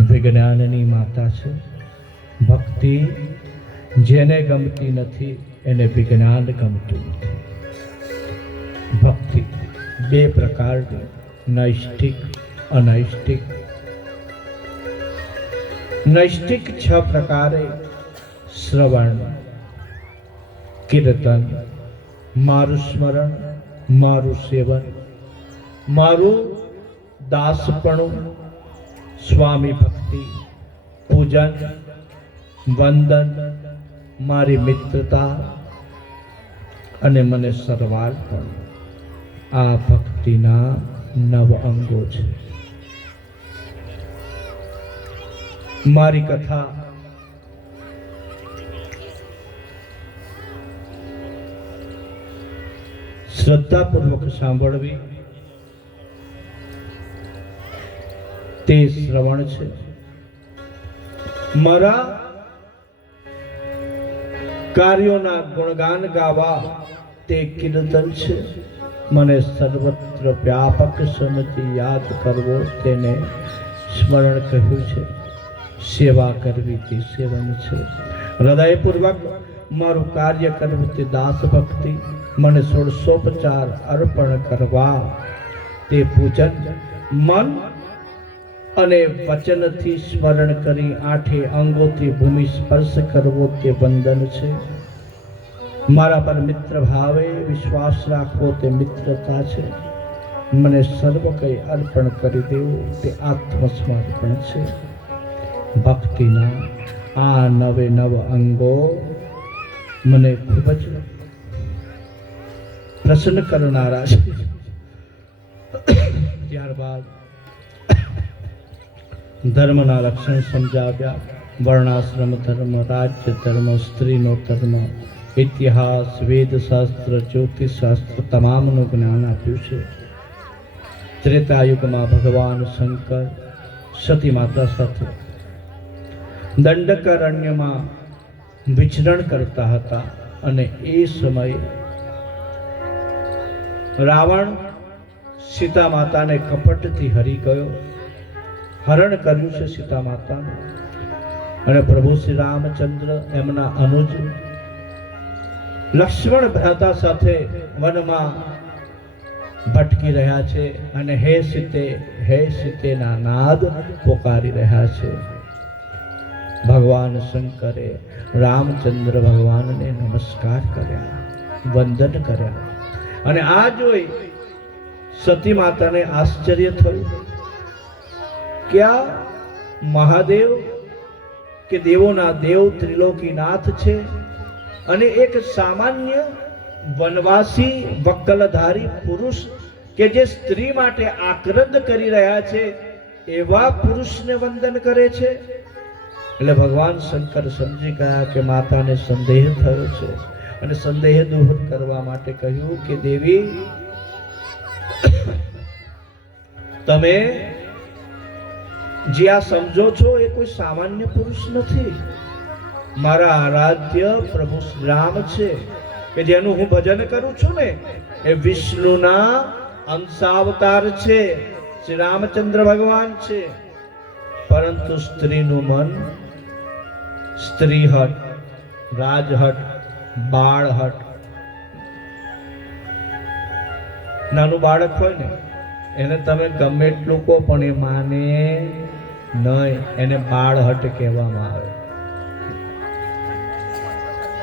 વિજ્ઞાનની માતા છે. ભક્તિ જેને ગમતી નથી એને વિજ્ઞાન ગમતું નથી. ભક્તિ બે પ્રકારની, નૈષ્ઠિક, અનૈષ્ઠિક. નૈષ્ઠિક 6 પ્રકારે: શ્રવણ, કીર્તન, મારું સ્મરણ, મારું સેવન, મારું દાસપણું, સ્વામી ભક્તિ, પૂજન, વંદન, મારી મિત્રતા અને મને સર્વાર્પણ. આ ભક્તિના 9 અંગો છે. મારી કથા શ્રદ્ધાપૂર્વક સાંભળવી તે શ્રવણ છે. મારા કાર્યોના ગુણગાન ગાવા તે કીર્તન છે. મને સર્વત્ર વ્યાપક સમજી યાદ કરવો તેને સ્મરણ કહ્યું છે. સેવા કરવી તે સેવન છે. હૃદયપૂર્વક મારું કાર્ય કરવું તે દાસ ભક્તિ. મને 16 અર્પણ કરવા તે પૂજન. મન અને વચનથી સ્મરણ કરી 8 અંગોથી ભૂમિ સ્પર્શ કરવો તે વંદન છે. મારા પર મિત્ર ભાવે વિશ્વાસ રાખવો તે મિત્રતા છે. મને સર્વ કંઈ અર્પણ કરી દેવું તે આત્મસમર્પણ છે. ભક્તિના આ 9 અંગો મને ખૂબ જ પ્રસન્ન કરનારા છે. ત્યારબાદ ધર્મના લક્ષણ સમજાવ્યા. વર્ણાશ્રમ ધર્મ, રાજ્ય ધર્મ, સ્ત્રીનો ધર્મ, ઇતિહાસ, વેદશાસ્ત્ર, જ્યોતિષશાસ્ત્ર તમામનું જ્ઞાન આપ્યું છે. ત્રેતાયુગમાં ભગવાન શંકર સતી માતા સાથે દંડકારણ્યમાં વિચરણ કરતા હતા અને એ સમયે રાવણ સીતા માતાને કપટથી હરી ગયો. હરણ કર્યું છે સીતા માતાનું. અને પ્રભુ શ્રી રામચંદ્ર એમના અનુજ લક્ષ્મણ ભ્રાતા સાથે વનમાં ભટકી રહ્યા છે અને હે સીતેના નાદ પોકારી રહ્યા છે. ભગવાન શંકરે રામચંદ્ર ભગવાનને નમસ્કાર કર્યા, વંદન કર્યા. અને આ જોઈ સતી માતાને આશ્ચર્ય થયું કે આ મહાદેવ કે દેવોના દેવ ત્રિલોકીનાથ છે અને એક સામાન્ય વનવાસી વક્કલધારી પુરુષ કે જે સ્ત્રી માટે આક્રંદ કરી રહ્યા છે એવા પુરુષને વંદન કરે છે. એટલે ભગવાન શંકર સમજી ગયા કે માતાને સંદેહ થયો છે અને સંદેહ દૂર કરવા માટે કહ્યું કે દેવી, તમે જે આ સમજો છો એ કોઈ સામાન્ય પુરુષ નથી. મારા આરાધ્ય પ્રભુ શ્રી રામ છે કે જેનું હું ભજન કરું છું ને એ વિષ્ણુના અંશાવતાર છે, શ્રી રામચંદ્ર ભગવાન છે. પરંતુ સ્ત્રીનું મન સ્ત્રીહટ, રાજહટ, બાળહટ. નાનું બાળક હોય ને એને તમે ગમે એટલું કહો પણ એ માને નહીં. એને બાળહટ કહેવામાં આવે.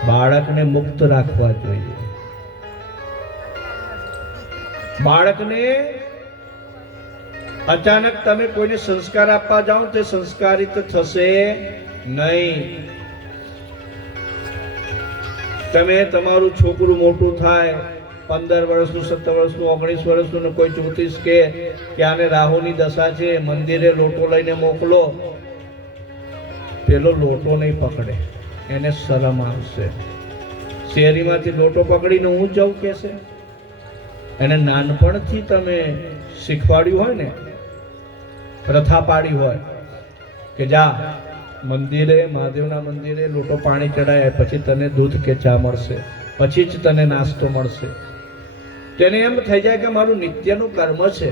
બાળકને મુક્ત રાખવા જોઈએ. બાળકને અચાનક તમે કોઈને સંસ્કાર આપવા જાઓ તે સંસ્કારિત થશે નહીં. તમે તમારું છોકરું મોટું થાય 15 વર્ષનું, 17 વર્ષનું, 19 વર્ષનું ને કોઈ જ્યોતિષ કે આને રાહુની દશા છે, મંદિરે લોટો લઈને મોકલો. પેલો લોટો નહીં પકડે, એને શરમ આવશે. શેરીમાંથી લોટો પકડીને હું જાઉં કહેશે. એને નાનપણથી તમે શીખવાડ્યું હોય ને, પ્રથા પાડી હોય કે જા મંદિરે, મહાદેવના મંદિરે લોટો પાણી ચડાય પછી તને દૂધ કે ચા મળશે, પછી જ તને નાસ્તો મળશે. તેને એમ થઈ જાય કે મારું નિત્યનું કર્મ છે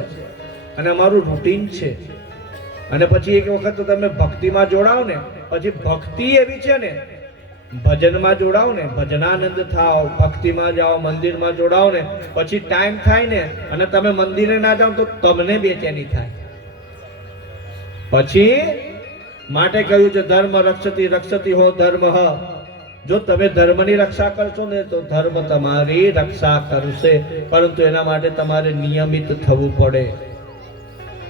અને મારું રૂટીન છે. અને પછી એક વખત તમે ભક્તિમાં જોડાવ ને, પછી ભક્તિ એવી છે ને, ભજનમાં જોડાવ ને, ભજનાનંદ થાવ, ભક્તિમાં જાઓ, મંદિરમાં જોડાવ ને, પછી ટાઈમ થાય ને અને તમે મંદિરે ના જાઓ તો તમને બેચેની થાય. પછી માટે કહ્યું છે ધર્મ રક્ષતી રક્ષતી હો ધર્મ. જો તમે ધર્મની રક્ષા કરશો ને તો ધર્મ તમારી રક્ષા કરશે, પરંતુ એના માટે તમારે નિયમિત થવું પડે.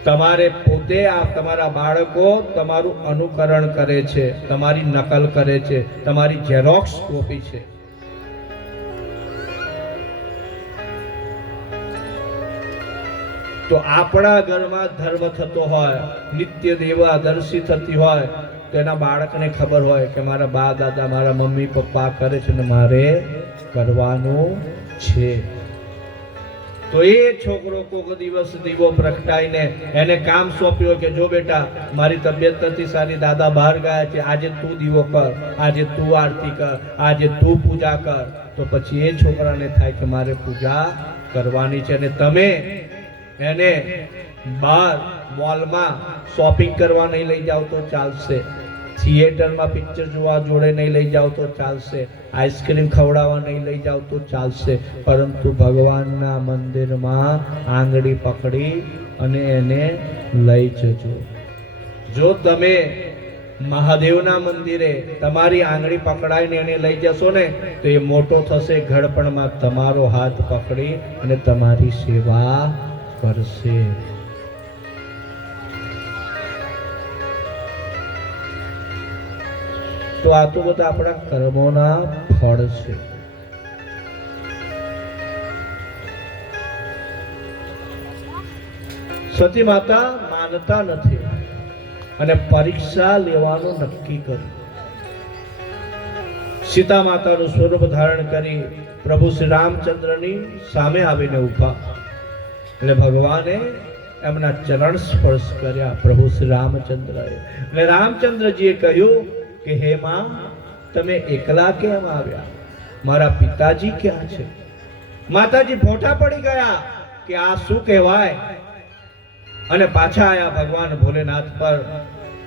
તમારે પોતે આ તમારા બાળકો તમારું અનુકરણ કરે છે, તમારી નકલ કરે છે, તમારી ઝેરોક્સ કોપી છે. તો આપણા ઘરમાં ધર્મ થતો હોય, નિત્ય દેવાદર્શી થતી હોય, તો એના બાળકને ખબર હોય કે મારા બા દાદા મારા મમ્મી પપ્પા કરે છે ને મારે કરવાનું છે. તો એ છોકરો કોઈક દિવસ દીવો પ્રગટાઈને એને કામ સોંપ્યો કે જો બેટા મારી તબિયત નથી સારી, દાદા બહાર ગયા છે, આજે તું દીવો કર, આજે તું આરતી કર, આજે તું પૂજા કર. તો પછી એ છોકરાને થાય કે મારે પૂજા કરવાની છે. અને તમે એને બહાર મોલમાં શોપિંગ કરવા નહીં લઈ જાઓ તો ચાલશે, થિયેટરમાં પિક્ચર જોવા જોડે નહીં લઈ જાઓ તો ચાલશે, આઈસ્ક્રીમ ખવડાવવા નહીં લઈ જાઓ તો ચાલશે, પરંતુ ભગવાનના મંદિરમાં આંગળી પકડી અને એને લઈ જજો. જો તમે મહાદેવના મંદિરે તમારી આંગળી પકડાઈને એને લઈ જશો ને તો એ મોટો થશે, ઘડપણમાં તમારો હાથ પકડી અને તમારી સેવા કરશે. તો આ તો બધા આપણા કર્મોના ફળ છે. સતી માતા માનતા નથી અને પરીક્ષા લેવાનું નક્કી કર્યું. સીતા માતાનું સ્વરૂપ ધારણ કરી પ્રભુ શ્રી રામચંદ્રની સામે આવીને ઉભા, એટલે ભગવાને એમના ચરણ સ્પર્શ કર્યા પ્રભુ શ્રી રામચંદ્રએ. અને રામચંદ્રજીએ કહ્યું કે હે માં, તમે એકલા કેમ આવ્યા? મારા પિતાજી ક્યાં છે? માતાજી ભોંઠા પડી ગયા કે આ શું કહેવાય, અને પાછા આયા ભગવાન ભોલેનાથ પર.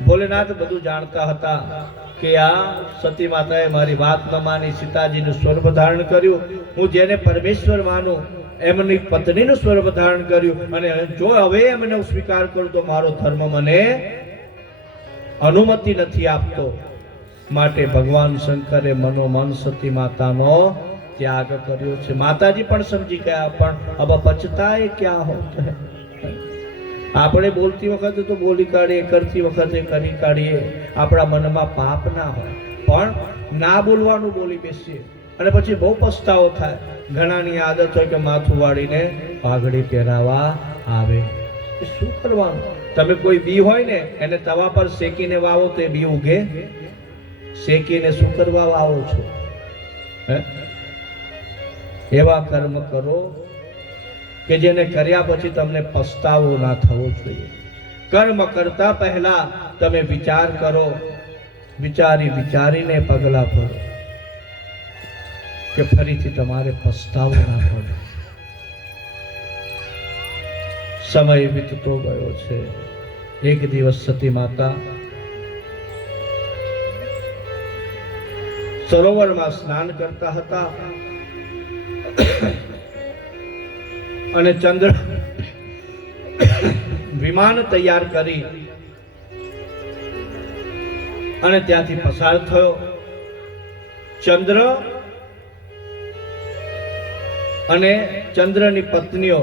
ભોલેનાથ બધું જાણતા હતા કે આ સતી માતાએ મારી વાત ન માની, સીતાજીનું સ્વરૂપ ધારણ કર્યું. હું જેને પરમેશ્વર માનું એમની પત્નીનું સ્વરૂપ ધારણ કર્યું, અને જો હવે એમને સ્વીકાર કરું તો મારો ધર્મ મને અનુમતિ નથી આપતો. માટે ભગવાન શંકરે મનોમન સતી માતાનો ત્યાગ કર્યો છે. માતાજી પણ સમજી ગયા, પણ अब पछताए क्या होत है. આપણે બોલતી વખતે તો બોલી કાઢીએ, કરતી વખતે કરી કાઢીએ, આપણા મનમાં પાપ ના હોય, પણ ના બોલવાનું બોલી બેસીએ અને પછી બહુ પસ્તાવો થાય. ઘણાની આદત હોય કે માથું વાળીને પાઘડી પહેરાવા આવે. શું કરવાનું? તમે કોઈ બી હોય ને એને તવા પર શેકીને વાવો તો એ બી ઉગે? શેકીને શું કરવા વાવો છો? એવા કર્મ કરો કે જેને કર્યા પછી તમને પસ્તાવો ના થવો જોઈએ. કર્મ કરતા પહેલા તમે વિચાર કરો, વિચારીને પગલા ભરો કે ફરીથી તમારે પસ્તાવો ના પડે. સમય વીતતો ગયો છે. એક દિવસ સતી માતા સરોવરમાં સ્નાન કરતા હતા અને ચંદ્ર વિમાન તૈયાર કરી અને ત્યાંથી પસાર થયો. ચંદ્ર અને ચંદ્રની પત્નીઓ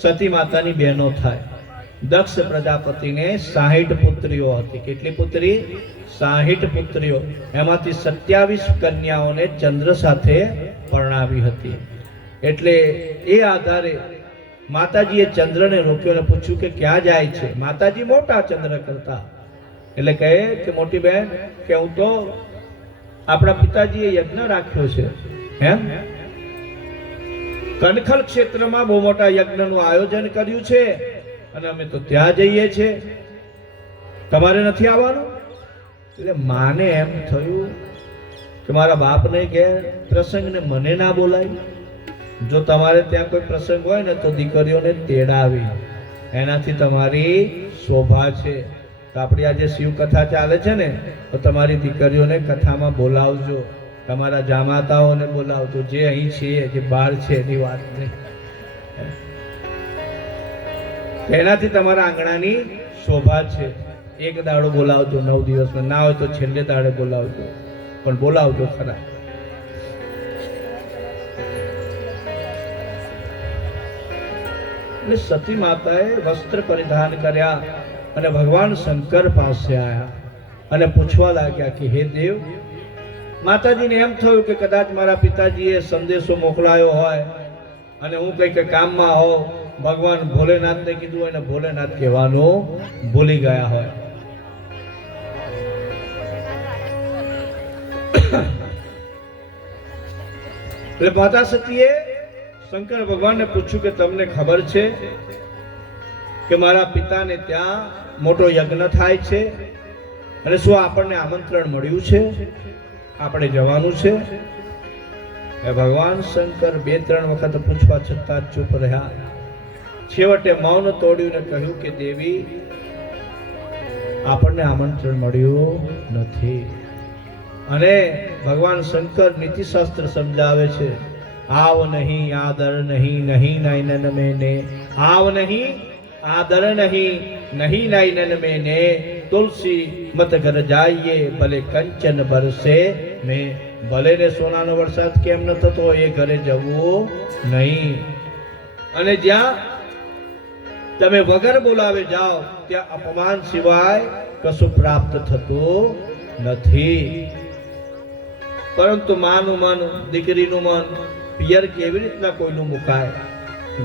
સતી માતાની બહેનો થાય. દક્ષ પ્રજાપતિને 60 પુત્રીઓ હતી. કેટલી પુત્રી? 60 પુત્રીઓ. એમાંથી 27 કન્યાઓને ચંદ્ર સાથે પરણાવી હતી. એટલે એ આધારે માતાજીએ ચંદ્રને રોક્યો અને પૂછ્યું કે ક્યાં જાય છે? માતાજી મોટા ચંદ્ર કરતા, એટલે કહે કે મોટી બહેન કે હું તો આપણા પિતાજીએ યજ્ઞ રાખ્યો છે, એમ કનખલ ક્ષેત્રમાં બહુ મોટા યજ્ઞનું આયોજન કર્યું છે અને અમે તો ત્યાં જઈએ છીએ, તમારે નથી આવવાનું? એટલે માને એમ થયું કે મારા બાપને ઘેર પ્રસંગને મને ના બોલાય. જો તમારે ત્યાં કોઈ પ્રસંગ હોય ને તો દીકરીઓને તેડાવી, એનાથી તમારી શોભા છે. તો આપણી આજે શિવ કથા ચાલે છે ને, તો તમારી દીકરીઓને કથામાં બોલાવજો, તમારા જામાતાઓને બોલાવજો. જે અહીં છે, જે બહાર છે એની વાત નહીં. એનાથી તમારા આંગણાની શોભા છે. એક દાડો બોલાવજો, 9 દિવસનો ના હોય તો છેલ્લે દાડે બોલાવજો, પણ બોલાવજો ખરા. એટલે સતી માતાએ વસ્ત્ર પરિધાન કર્યા અને ભગવાન શંકર પાસે આવ્યા અને પૂછવા લાગ્યા કે હે દેવ, માતાજીને એમ થયું કે કદાચ મારા પિતાજીએ સંદેશો મોકલાયો હોય અને હું કંઈક કામમાં હોઉં, ભગવાન ભોલેનાથને કીધું હોય ને ભોલેનાથ કહેવાનું ભૂલી ગયા હોય. એટલે માતા સતીએ શંકર ભગવાનને પૂછ્યું કે તમને ખબર છે કે મારા પિતાને ત્યાં મોટો યજ્ઞ થાય છે અને શું આપણને આમંત્રણ મળ્યું છે, આપણે જવાનું છે? એ ભગવાન શંકર 2-3 વખત પૂછવા છતાં ચૂપ રહ્યા. છેવટે મૌન તોડ્યું ને કહ્યું કે દેવી, આપણને આમંત્રણ મળ્યું નથી. અને ભગવાન શંકર નીતિશાસ્ત્ર સમજાવે છે, આવ નહીં આદર નહીં, નહીં નયન મેને, આવ નહીં આદર નહીં, નહીં નયન મેને, તુલસી મત ઘર જાઈએ ભલે કંચન બરસે મેં. ભલે ને સોનાનો વરસાદ કેમ ન થતો, એ ઘરે જવું નહીં. અને જ્યાં તમે વગર બોલાવે જાઓ ત્યાં અપમાન સિવાય કશું પ્રાપ્ત થતું નથી. પરંતુ માનું મન, દીકરીનું મન પિયર કેવી રીતના કોઈનું મુકાય?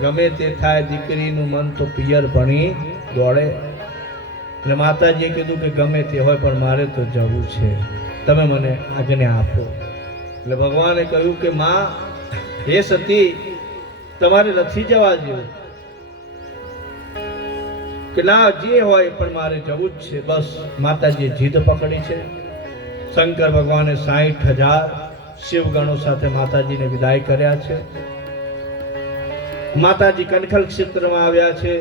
ગમે તે થાય, દીકરીનું મન તો પિયર ભણી દોડે. એટલે માતાજીએ કીધું કે ગમે તે હોય પણ મારે તો જવું છે, તમે મને આજ્ઞા આપો. એટલે ભગવાને કહ્યું કે માં, હે સતી, તમારે નથી જવા જેવું કે ના, જે હોય પણ મારે જવું જ છે. બસ માતાજીએ જીદ પકડી છે. શંકર ભગવાને 60,000 શિવગણો સાથે માતાજીને વિદાય કર્યા છે. માતાજી કનખલ ક્ષેત્રમાં આવ્યા છે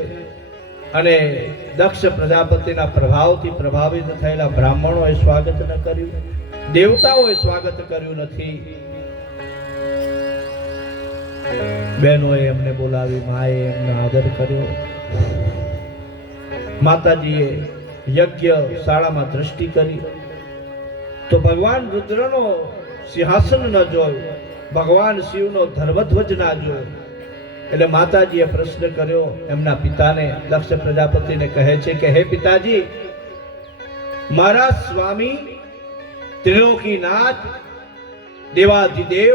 અને દક્ષ પ્રજાપતિના પ્રભાવથી પ્રભાવિત થયેલા બ્રાહ્મણોએ સ્વાગત ન કર્યું, દેવતાઓએ સ્વાગત કર્યું નથી. બહેનોએ એમને બોલાવી, માએ એમનો આદર કર્યો. માતાજીએ યજ્ઞ શાળામાં દ્રષ્ટિ કરી તો ભગવાન રુદ્રનો સિંહાસન ન જોયું, ભગવાન શિવનો ધર્મધ્વજ ના જોયો. એટલે માતાજીએ પ્રશ્ન કર્યો એમના પિતાને, દક્ષ પ્રજાપતિને કહે છે કે હે પિતાજી, મારા સ્વામી ત્રિલોકીનાથ દેવાધિદેવ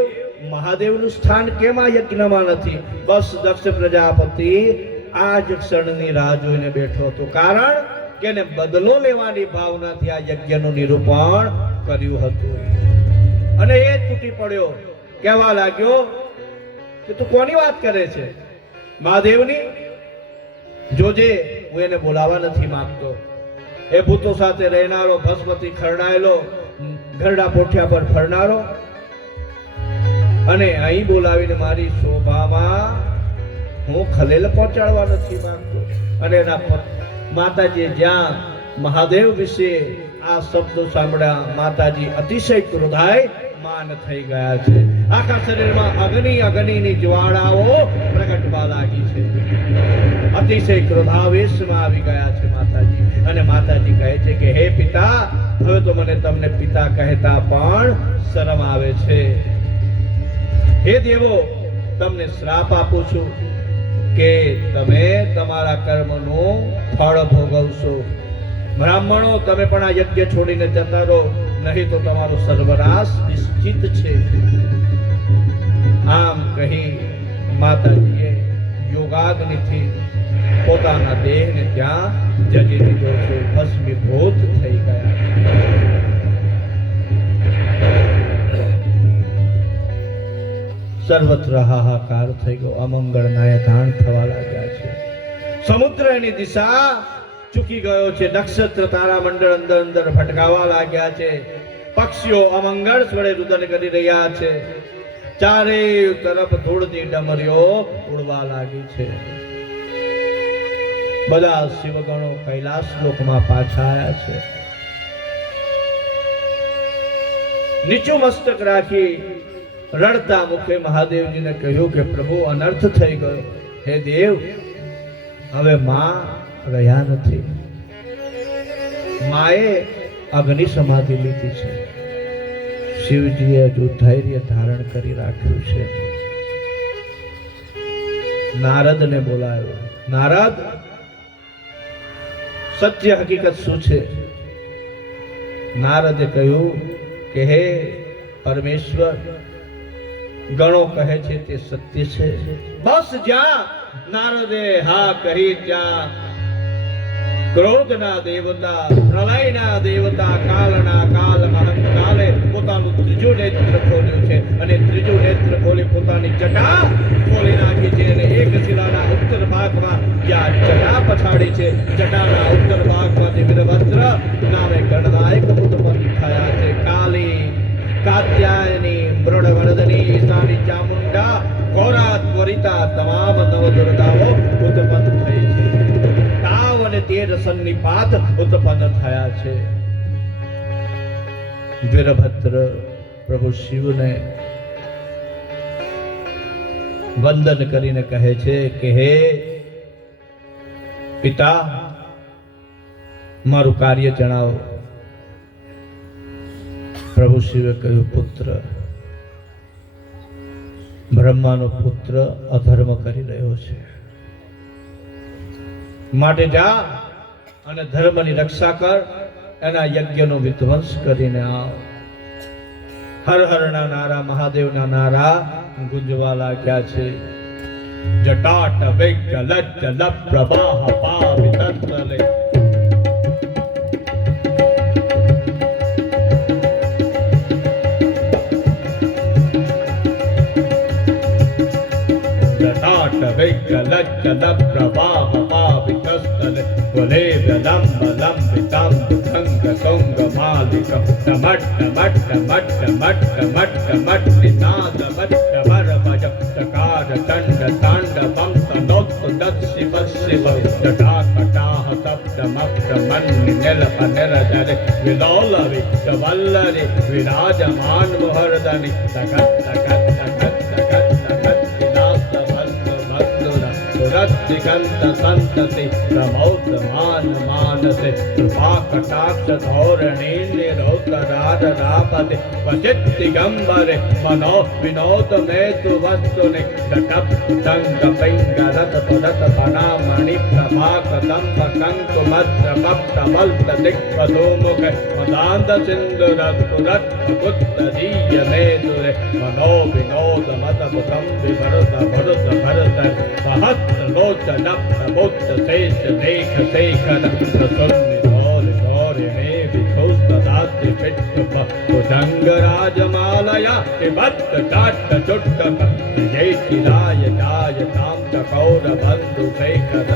મહાદેવનું સ્થાન કેમ આ યજ્ઞમાં નથી? બસ દક્ષ પ્રજાપતિ આ જ ક્ષણની રાહ જોઈને બેઠો હતો, કારણ કે એને બદલો લેવાની ભાવનાથી આ યજ્ઞનું નિરૂપણ કર્યું હતું. અને એ તૂટી પડ્યો, કહેવા લાગ્યો કે તું કોની વાત કરે છે? મહાદેવની. જોજે, હું એને બોલાવા નથી માંગતો. એ ભૂતો સાથે રહેનારો, ભસ્મથી ખરડાયેલો, ઘરડા પોઠિયા પર ફરનારો, અને અહીં બોલાવીને મારી શોભામાં હું ખલેલ પહોંચાડવા નથી માંગતો. અને એના માતાજીએ જ્યાં મહાદેવ વિશે આ શબ્દો સાંભળ્યા, માતાજી અતિશય ક્રોધાયમાન થઈ ગયા છે. આખા શરીરમાં અગ્નિની જ્વાળાઓ પ્રગટવા લાગી છે. અતિશય ક્રોધાવેશમાં આવી ગયા છે માતાજી. અને માતાજી કહે છે કે હે પિતા, હવે તો મને તમને પિતા કહેતા પણ શરમ આવે છે. હે દેવો, તમને શ્રાપ આપું છું કે તમે તમારા કર્મનું ફળ ભોગવશો. બ્રાહ્મણો, તમે પણ આ યજ્ઞ છોડીને જતા રહો, નહીં તો તમારો સર્વનાશ નિશ્ચિત છે. આમ કહી માતાજીએ યોગાગ્નિથી પોતાના દેહને ત્યાં જજી દીધો છે. ભસ્મીભૂત થઈ ગયા. સર્વત્ર હાહાકાર થઈ ગયો. અમંગળના ધાણ થવા લાગ્યા છે. સમુદ્ર એની દિશા ચૂકી ગયો છે. નક્ષત્ર તારા મંડળ અંદર અંદર ભટકાવા લાગ્યા છે. પક્ષીઓ અમંગળ સ્વરે રુદન કરી રહ્યા છે. ચારે તરફ ધૂળની ડમરીઓ ઉડવા લાગી છે. બધા શિવગણો કૈલાસ લોકમાં પાછા આવ્યા છે. નીચું મસ્તક રાખી રડતા મુખે મહાદેવજીને કહ્યું કે પ્રભુ અનર્થ થઈ ગયો. હે દેવ, હવે માં રહ્યા નથી. માએ અગ્નિ સમાધિ લીધી છે. શિવજીએ હજુ ધૈર્ય ધારણ કરી રાખ્યું છે. નારદને બોલાવ્યો. નારદ, સત્ય હકીકત શું છે? નારદે કહ્યું કે હે પરમેશ્વર, ગણો કહે છે તે સત્ય છે. બસ જ્યાં નારદે હા કહી ત્યાં ક્રોધના દેવતા, પ્રલયના દેવતા, કાલના કાલ મહંકાલે પોતાનું ત્રીજું નેત્ર ખોલ્યું છે અને ત્રીજું નેત્ર ખોલી પોતાની જટા ખોલી નાખી છે અને એક શિલાના ઉત્તર ભાગમાં જ્યાં જટા પછાડી છે, જટાના ઉત્તર ભાગમાંથી વીરભદ્ર નામે ગણનાયક ઉત્પન્ન થયા છે. કાલી, કાત્યાયની, મૃડવર્ધની, ઈશાની, ચામુંડા, ઘોરા, ત્વરિતા તમામ નવદુર્ગાઓ ઉત્પન્ન થઈ છે. તાવ અને તેજ સન્નિપાત ઉત્પન્ન થયા છે. વીરભદ્ર પ્રભુ શિવને વંદન કરીને કહે છે કે હે પિતા, મારું કાર્ય જણાવો. પ્રભુ શિવે કહ્યું, પુત્ર, બ્રહ્માનો પુત્ર અધર્મ કરી રહ્યો છે, માટે જા અને ધર્મની રક્ષા કર, એના યજ્ઞનો વિધ્વંસ કરીને આવ. હર હરના નારા, મહાદેવના નારા ગુંજવા લાગ્યા છે. જટાટ વિજ્જલ જલ પ્રવાહ પાવિતંતલે विज्जल जल प्रवाह पावितस्थल कुले विलंब लंबितं भुजंग तुंग मालिक टमट टमट टमट टमट टमट टमट निनाद मट भज चकार चंड तांडवं तनोत्तु दत् शिव शिव जटा कटाह शब्द मप्त मन निल अनिल जरे विलोलवि वल्लरि विराजमान मुहर्दनि तगत तगत तगत दिगंत संतति प्रमोद मान मानसे कृपा कटाक्ष धोरणी निरोधरार रापति वचित दिगंबरे मनो विनोद में तु वस्तुनि दटप तंग पिंग रत पुरत बना मणि प्रभा कदम्ब कंकुमत्र मप्त मल्त दिक्पदोमुख मदांत सिंधुरत पुरत कुत्तरीय मेदुरे मनो विनोद मत मुखम विभरत भरत भरत सहस्र लोचन प्रबुद्ध शेष देख शेखर सुन्नि धौल धौर में विशुद्ध दास्य पिट्ठ भुजंग राजमालया विभक्त टाट चुट्टक जय चिराय जाय ताम चकौर बंधु शेखर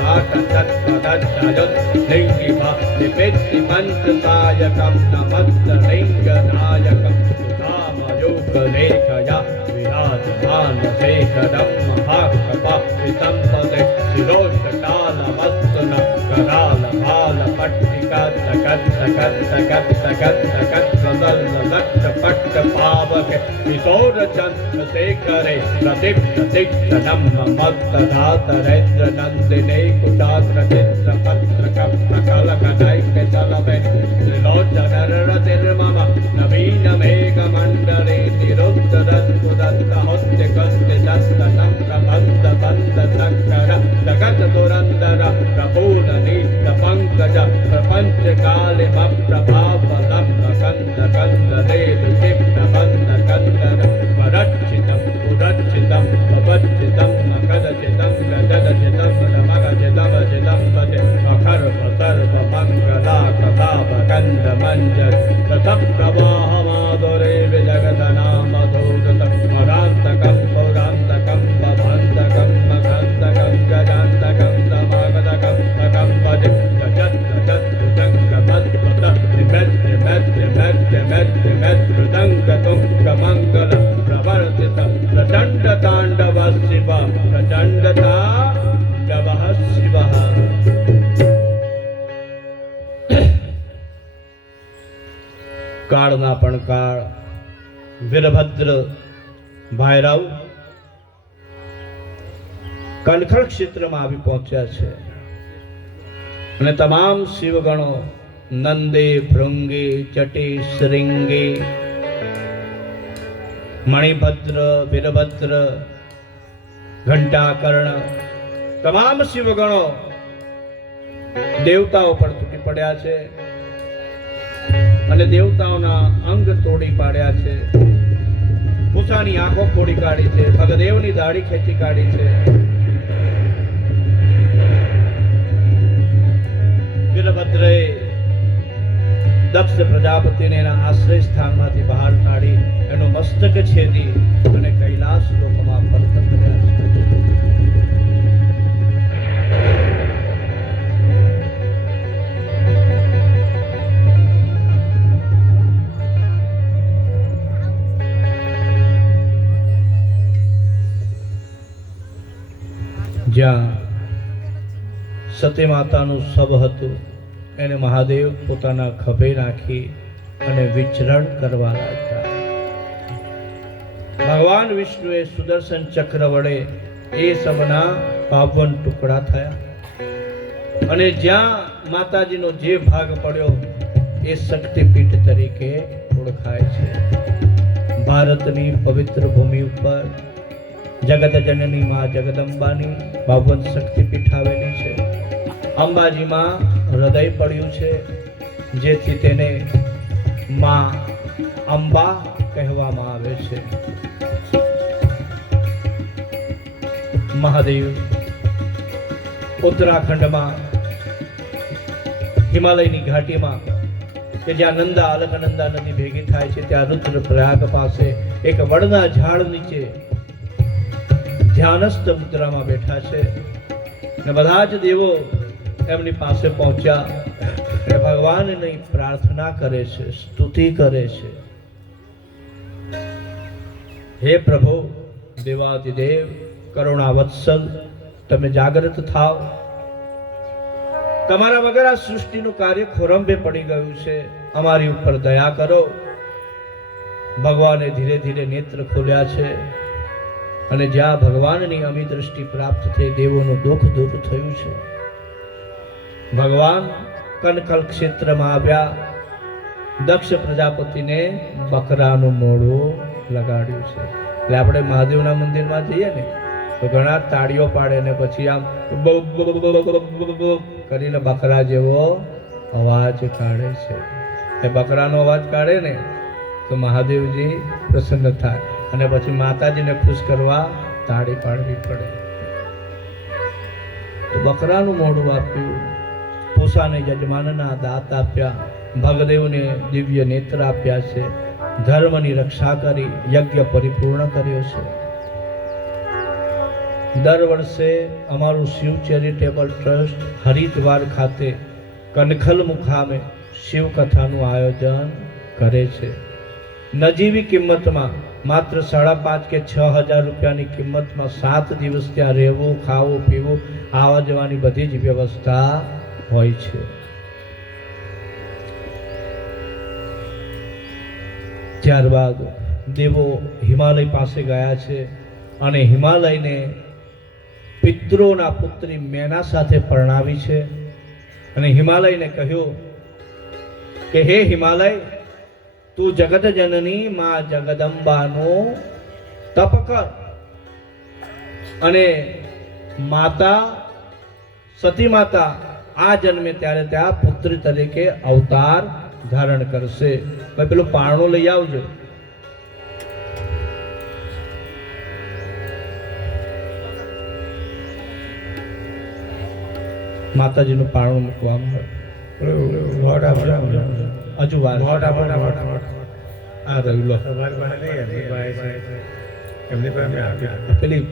नाट तत्पदच्चयुत लिंगि निपित्ति मंत्र सायकम नमस्त लिंग नायकम सुधामयुग लेखया विराजमान शेखरम महाकपा विसंपदे शिरोष्टाल वस्तुन कराल भाल पट्टिका तगत तगत तगत तगत तगत प्रदल लट्ट पट्ट पावक किशोर चंद्र शेखरे प्रतिप प्रतिक्षणम मस्त धातरेन्द्र नंदिने कुटाग्र चित्र पत्र कप्त कल कनैक चलवे त्रिलोचन रतिर्मम नवीन मेघ मंडले निरुद्धरद्दुदत्त होत्य कस्य दत्तनं प्रबन्ध बन्ध शंकर जगत दुरंदर प्रपूर्ण नीत पंकज प्रपंच काले प्रभाव कंद कंद देव चित्त बंद कंदर वरक्षितम पुरक्षितम पवच्चितम मकदचितम गजदचितम नमगजितम जितम भजे अखर सर्व मंगला कथाप कंद मंजर तथा प्रवाह माधुरे विजगदनाम धूतम मरांतकम पौरांतकम भवांतकम मखंतकम गजांतकम तमागतकम तकम भजे गजत गजत भुजंग मद्भुत निमेत निमेत निमेत निमेत निमेत मृदंग तुंग मंगल प्रवर्तित प्रचंड तांडव शिव प्रचंड तांडव शिव કાળના પણ કાળ વીરભદ્ર ભાઈરાવ કનખલ ક્ષેત્રમાં આવી પહોંચ્યા છે અને તમામ શિવગણો નંદે ભૃંગે જટે શ્રીંગે મણિભદ્ર વીરભદ્ર ઘંટાકર્ણ તમામ શિવગણો દેવતાઓ પર તૂટી પડ્યા છે અને દેવતાઓના અંગ તોડી પાડ્યા છે, મૂસાની આંખો ફોડી કાઢી છે, ભગદેવની દાઢી ખેંચી કાઢી છે. વીરભદ્રએ દક્ષ પ્રજાપતિને એના આશ્રય સ્થાનમાંથી બહાર કાઢી એનું મસ્તક છેદી અને કૈલાસ લોકમાં પરત કર્યા છે. જ્યાં સતી માતાનું શબ હતું એને મહાદેવ પોતાના ખભે નાખી અને વિચરણ કરવા લાગ્યા. ભગવાન વિષ્ણુએ સુદર્શન ચક્ર વડે એ શબના 52 ટુકડા થયા અને જ્યાં માતાજીનો જે ભાગ પડ્યો એ શક્તિપીઠ તરીકે ઓળખાય છે. ભારતની પવિત્ર ભૂમિ ઉપર જગત જનની માં જગદંબાની 52 શક્તિપીઠ આવેલી છે. અંબાજીમાં હૃદય પડ્યું છે જેથી તેને માં અંબા કહેવામાં આવે છે. મહાદેવ ઉત્તરાખંડમાં હિમાલયની ઘાટીમાં કે જ્યાં નંદા અલકનંદા નદી ભેગી થાય છે ત્યાં રુદ્રપ્રયાગ પાસે એક વડના ઝાડ નીચે ધ્યાનસ્થ મુદ્રામાં બેઠા છે અને બધા જ દેવો એમની પાસે પહોંચ્યા અને ભગવાનની પ્રાર્થના કરે છે, સ્તુતિ કરે છે. હે પ્રભુ દેવાધિદેવ કરુણાવત્સલ, તમે જાગૃત થાવ. તમારા વગર આ સૃષ્ટિનું કાર્ય ખોરંભે પડી ગયું છે, અમારી ઉપર દયા કરો. ભગવાને ધીરે ધીરે નેત્ર ખોલ્યા છે અને જ્યાં ભગવાનની અમી દ્રષ્ટિ પ્રાપ્ત થઈ દેવોનું દુઃખ દૂર થયું છે. ભગવાન કનકલ ક્ષેત્રમાં આવ્યા, દક્ષ પ્રજાપતિને બકરાનું મોઢું લગાડ્યું છે. એટલે આપણે મહાદેવના મંદિરમાં જઈએ ને તો ઘણા તાળીઓ પાડે ને પછી આમ કરીને બકરા જેવો અવાજ કાઢે છે. એ બકરાનો અવાજ કાઢે ને તો મહાદેવજી પ્રસન્ન થાય અને પછી માતાજીને ખુશ કરવા તાળી પાડવી પડે. તો બકરાનું મોઢું આપ્યું, પૂસાને યજમાનના દાંત આપ્યા, ભગદેવને દિવ્ય નેત્ર આપ્યા છે, ધર્મની રક્ષા કરી યજ્ઞ પરિપૂર્ણ કર્યો છે. દર વર્ષે અમારું શિવ ચેરિટેબલ ટ્રસ્ટ હરિદ્વાર ખાતે કનખલ મુકામે શિવ કથાનું આયોજન કરે છે. નજીવી કિંમતમાં માત્ર 5.5 કે 6,000 રૂપિયાની કિંમતમાં 7 દિવસ ત્યાં રહેવું, ખાવું, પીવું, આવવા જવાની બધી જ વ્યવસ્થા હોય છે. ત્યારબાદ દેવો હિમાલય પાસે ગયા છે અને હિમાલયને પિતૃઓના પુત્રી મેના સાથે પરણાવી છે અને હિમાલયને કહ્યું કે હે હિમાલય, તું જગત જનની માં જગદંબાનું તપ કર અને માતા સતી માતા આ જન્મે ત્યારે ત્યાં પુત્રી તરીકે અવતાર ધારણ કરશે. ભાઈ પેલું પારણું લઈ આવજો. માતાજીનું પારણું મૂકવામાં હજુ વાર આ રહ્યું લો. પેલી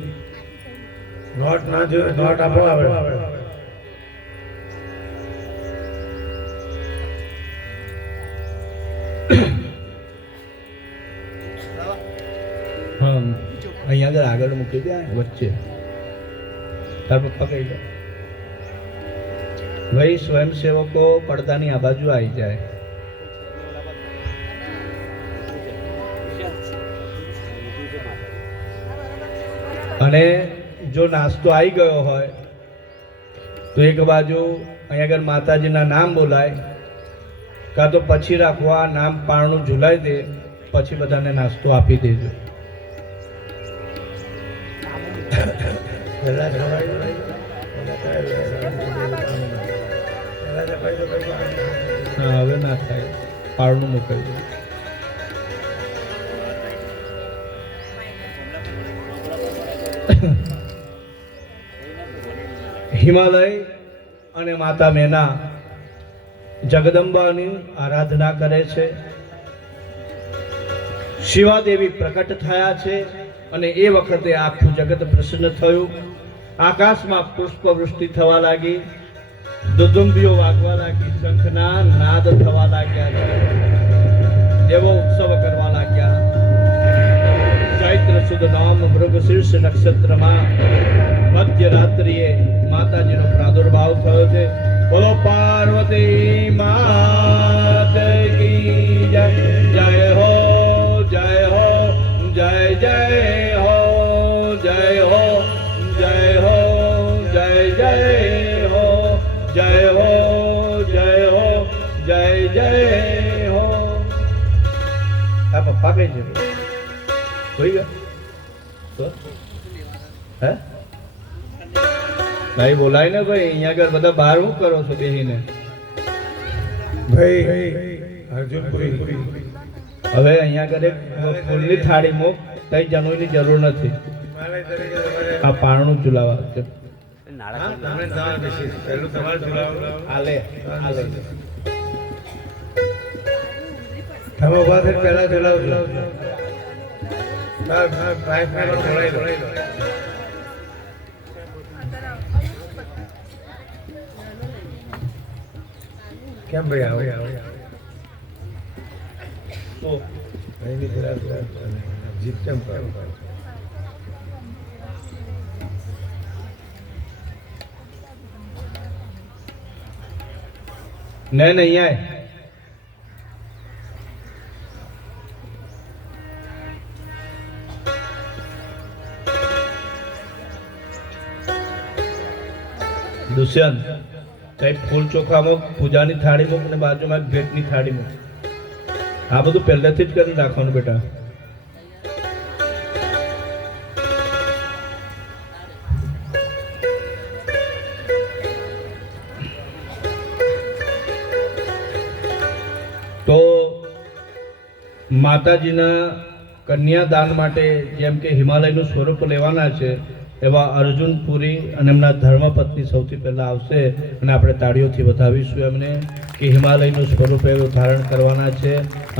નોટ ના જો નોટ આપો આવે. અહીંયા આગળ મૂકી દે વચ્ચે તાર પકડી લો. ભાઈ સ્વયંસેવકો પડદાની આ બાજુ આવી જાય. અને જો નાસ્તો આવી ગયો હોય તો એક બાજુ અહીંયા આગળ માતાજીના નામ બોલાય, કાં તો પછી રાખવા નામ પારણું ઝુલાઈ દે, પછી બધાને નાસ્તો આપી દેજો. હવે ના થાય, પારણું મુકાઈ દે. હિમાલય અને માતા મેના જગદંબાની આરાધના કરે છે. શિવાદેવી પ્રકટ થયા છે અને એ વખતે આખું જગત પ્રસન્ન થયું. આકાશમાં પુષ્પવૃષ્ટિ થવા લાગી, દુદુંબીઓ વાગવા લાગી, શંખના નાદ થવા લાગ્યા, દેવો ઉત્સવ કરવા લાગ્યા. ચૈત્ર સુદ નામ મૃગશીર્ષ નક્ષત્રમાં મધ્યરાત્રિએ માતાજીનો પ્રાદુર્ભાવ થયો છે. બોલો પાર્વતી માત કી જય. જય હો, જય હો, જય જય હો, જય હો, જય હો, જય જય હો, જય હો, જય હો, જય જય હો. આ પપ્પા કઈ છે? કોઈ ગયા હે? ભાઈ બોલાય ને ભાઈ, અહીંયા આગળ બધા બહાર શું કરો છો બેહીને? ભાઈ અર્જુનપુરી હવે અહીંયા આગળ એક ફૂલની થાળી મૂક, કઈ જનોની જરૂર નથી. આ પારણું ઝુલાવા છે. આલે આલે તમે ઉભા થઈ પહેલા ઝુલાવજો. કેમ ભાઈ આવે તો જીત કેમ કરો? નહીં અહીંયા દુષ્યંત કઈ ફૂલ ચોખા મૂક, પૂજાની થાળી મૂક ને બાજુમાં ભેટની થાળી મૂક. આ બધું પહેલેથી જ કરી નાખવાનું બેટા. તો માતાજીના કન્યાદાન માટે જેમ કે હિમાલયનું સ્વરૂપ લેવાના છે, એવા અર્જુનપુરી અને એમના ધર્મપત્ની સૌથી પહેલા આવશે અને આપણે તાળીઓથી વધાવીશું એમને કે હિમાલયનું સ્વરૂપ એવું ધારણ કરવાના છે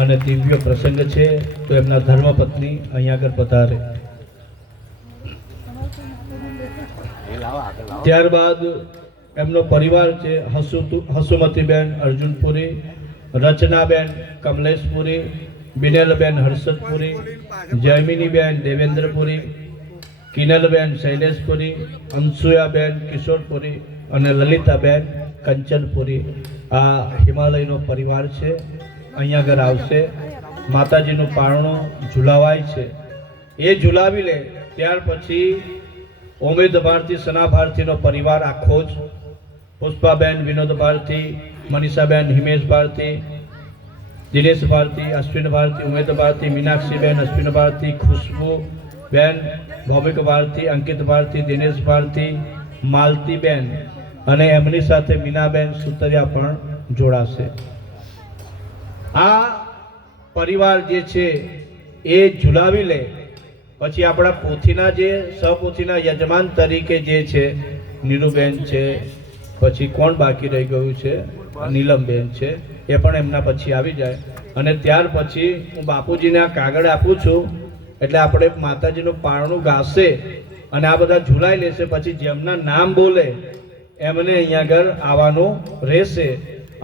અને દિવ્ય પ્રસંગ છે. તો એમના ધર્મપત્ની અહીંયા આગળ પધારે. ત્યારબાદ એમનો પરિવાર છે, હસુમતીબેન અર્જુનપુરી, રચનાબેન કમલેશપુરી, બિનેલબેન હર્ષદપુરી, જયમિનીબેન દેવેન્દ્રપુરી, કિનલબેન શૈલેષપુરી, અંશુયાબેન કિશોરપુરી અને લલિતાબેન કંચનપુરી. આ હિમાલયનો પરિવાર છે, અહીંયા આગળ આવશે. માતાજીનું પારણું ઝુલાવાય છે, એ ઝુલાવી લે ત્યાર પછી ઉમેદ ભારતી, સના ભારતીનો પરિવાર આખો જ, પુષ્પાબેન વિનોદ ભારતી, મનીષાબેન હિમેશ ભારતી, દિનેશ ભારતી, અશ્વિન ભારતી, ઉમેદ ભારતી, મીનાક્ષીબેન અશ્વિન ભારતી, ખુશ્બુ બેન, ભૌમિક ભારતી, અંકિત ભારતી, દિનેશ ભારતી, માલતીબેન અને એમની સાથે મીનાબેન સુતરિયા પણ જોડાશે. આ પરિવાર જે છે એ ઝુલાવી લે પછી આપણા પોથીના જે સહપોથીના યજમાન તરીકે જે છે નીલુબેન છે, પછી કોણ બાકી રહી ગયું છે, નીલમબેન છે, એ પણ એમના પછી આવી જાય. અને ત્યાર પછી હું બાપુજીને આ કાગળ આપું છું, એટલે આપણે માતાજીનું પારણું ગાશે અને આ બધા ઝુલાઈ લેશે. પછી જેમના નામ બોલે એમને અહીંયા આગળ આવવાનું રહેશે.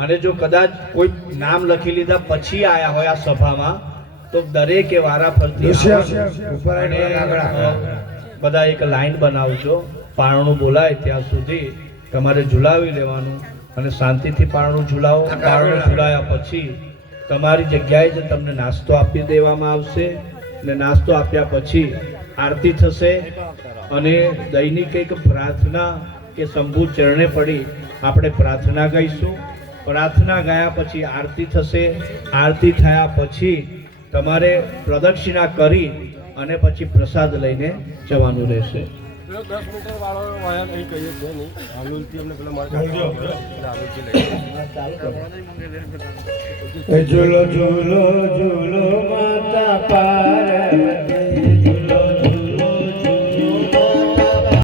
અને જો કદાચ કોઈ નામ લખી લીધા પછી આયા હોય આ સભામાં તો દરેકે વારા ફરતી બધા એક લાઈન બનાવજો. પારણું બોલાય ત્યાં સુધી તમારે ઝુલાવી લેવાનું અને શાંતિથી પારણું ઝુલાવો. પારણું ઝુલાયા પછી તમારી જગ્યાએ જ તમને નાસ્તો આપી દેવામાં આવશે ને નાસ્તો આપ્યા પછી આરતી થશે અને દૈનિક એક પ્રાર્થના કે શંભુ ચરણે પડી આપણે પ્રાર્થના ગાઈશું. પ્રાર્થના ગાયા પછી આરતી થશે. આરતી થયા પછી તમારે પ્રદક્ષિણા કરી અને પછી પ્રસાદ લઈને જવાનું રહેશે. પેલો 10 મીટર વાળો વાયા નહીં કહીએ છે નહીં હાલુલથી અમને પેલો માર્ગ હાલજો. હાલુલથી લઈ ઝૂલો ઝૂલો ઝૂલો માતા પા